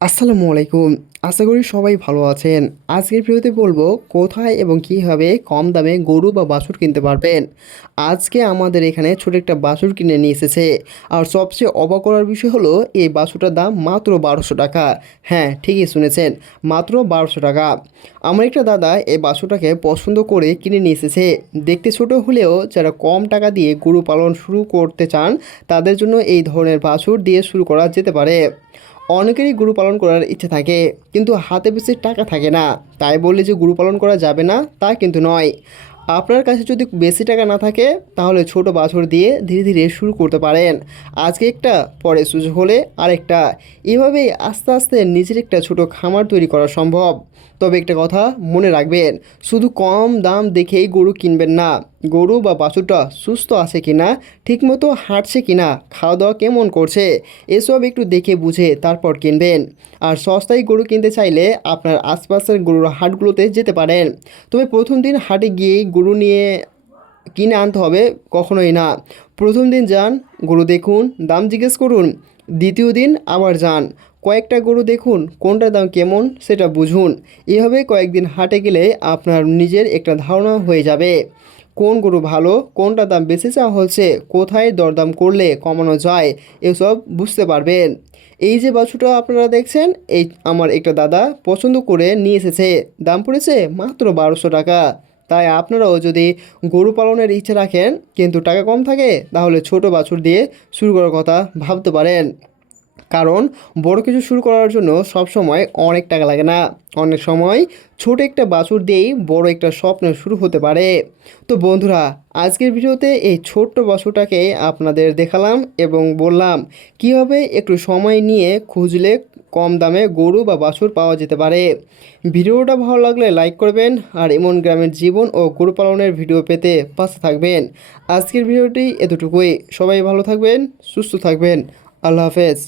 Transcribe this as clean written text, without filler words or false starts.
আসসালামু আলাইকুম। আশা করি সবাই ভালো আছেন। আজকের ভিডিওতে বলবো কোথায় এবং কীভাবে কম দামে গরু বা বাছুর কিনতে পারবেন। আজকে আমাদের এখানে ছোট একটা বাছুর কিনে নিয়ে এসেছে। আর সবচেয়ে অবাক করার বিষয় হলো এই বাছুরটার দাম মাত্র 1200 টাকা। হ্যাঁ, ঠিকই শুনেছেন, মাত্র 1200 টাকা। আমার একটা দাদা এই বাছুরটাকে পছন্দ করে কিনে নিয়ে এসেছে। দেখতে ছোট হলেও যারা কম টাকা দিয়ে গরু পালন শুরু করতে চান তাদের জন্য এই ধরনের বাছুর দিয়ে শুরু করা যেতে পারে। অনেকেরই গরু পালন করার ইচ্ছে থাকে, কিন্তু হাতে বেশি টাকা থাকে না। তাই বললে যে গরু পালন করা যাবে না তা কিন্তু নয়। আপনার কাছে যদি বেশি টাকা না থাকে তাহলে ছোট বাছুর দিয়ে ধীরে ধীরে শুরু করতে পারেন। আজকে একটা, পরে সুযোগ হলে আরেকটা, এভাবেই আস্তে আস্তে নিজের একটা ছোট খামার তৈরি করা সম্ভব। তবে একটা কথা মনে রাখবেন, শুধু কম দাম দেখেই গরু কিনবেন না। গরু বা বাছুরটা সুস্থ আছে কিনা, ঠিকমতো হাঁটছে কিনা, খাওয়া দাওয়া কেমন করছে, এসব একটু দেখে বুঝে তারপর কিনবেন। আর সস্তায় গরু কিনতে চাইলে আপনার আশপাশের গরুর হাটগুলোতে যেতে পারেন। তবে প্রথম দিন হাটে গিয়েই গরু নিয়ে কিনে আনতে হবে কখনোই না। প্রথম দিন যান, গরু দেখুন, দাম জিজ্ঞেস করুন। দ্বিতীয় দিন আবার যান, কয়েকটা গরু দেখুন, কোনটার দাম কেমন সেটা বুঝুন। এভাবে কয়েকদিন হাটে গেলে আপনার নিজের একটা ধারণা হয়ে যাবে কোন গরু ভালো, কোনটা দাম বেশি চাওয়া হচ্ছে, কোথায় দরদাম করলে কমানো যায়, এসব বুঝতে পারবেন। এই যে বাছুরটা আপনারা দেখছেন, এই আমার একটা দাদা পছন্দ করে নিয়ে এসেছে। দাম পড়েছে মাত্র 1200 টাকা। তাই আপনারাও যদি গরু পালনের ইচ্ছে রাখেন কিন্তু টাকা কম থাকে, তাহলে ছোট বাছুর দিয়ে শুরু করার কথা ভাবতে পারেন। কারণ বড় কিছু শুরু করার জন্য সব সময় অনেক টাকা লাগে না। অনেক সময় ছোট একটা বাছুর দিয়েই বড় একটা স্বপ্ন শুরু হতে পারে। তো বন্ধুরা, আজকের ভিডিওতে এই ছোট্ট বাছুরটাকে আপনাদের দেখালাম এবং বললাম কীভাবে একটু সময় নিয়ে খুঁজলে কম দামে গরু বা বাছুর পাওয়া যেতে পারে। ভিডিওটা ভালো লাগলে লাইক করবেন আর এমন গ্রামের জীবন ও গরু পালনের ভিডিও পেতে পাশে থাকবেন। আজকের ভিডিওটি এতটুকুই। সবাই ভালো থাকবেন, সুস্থ থাকবেন। আল্লাহ হাফেজ।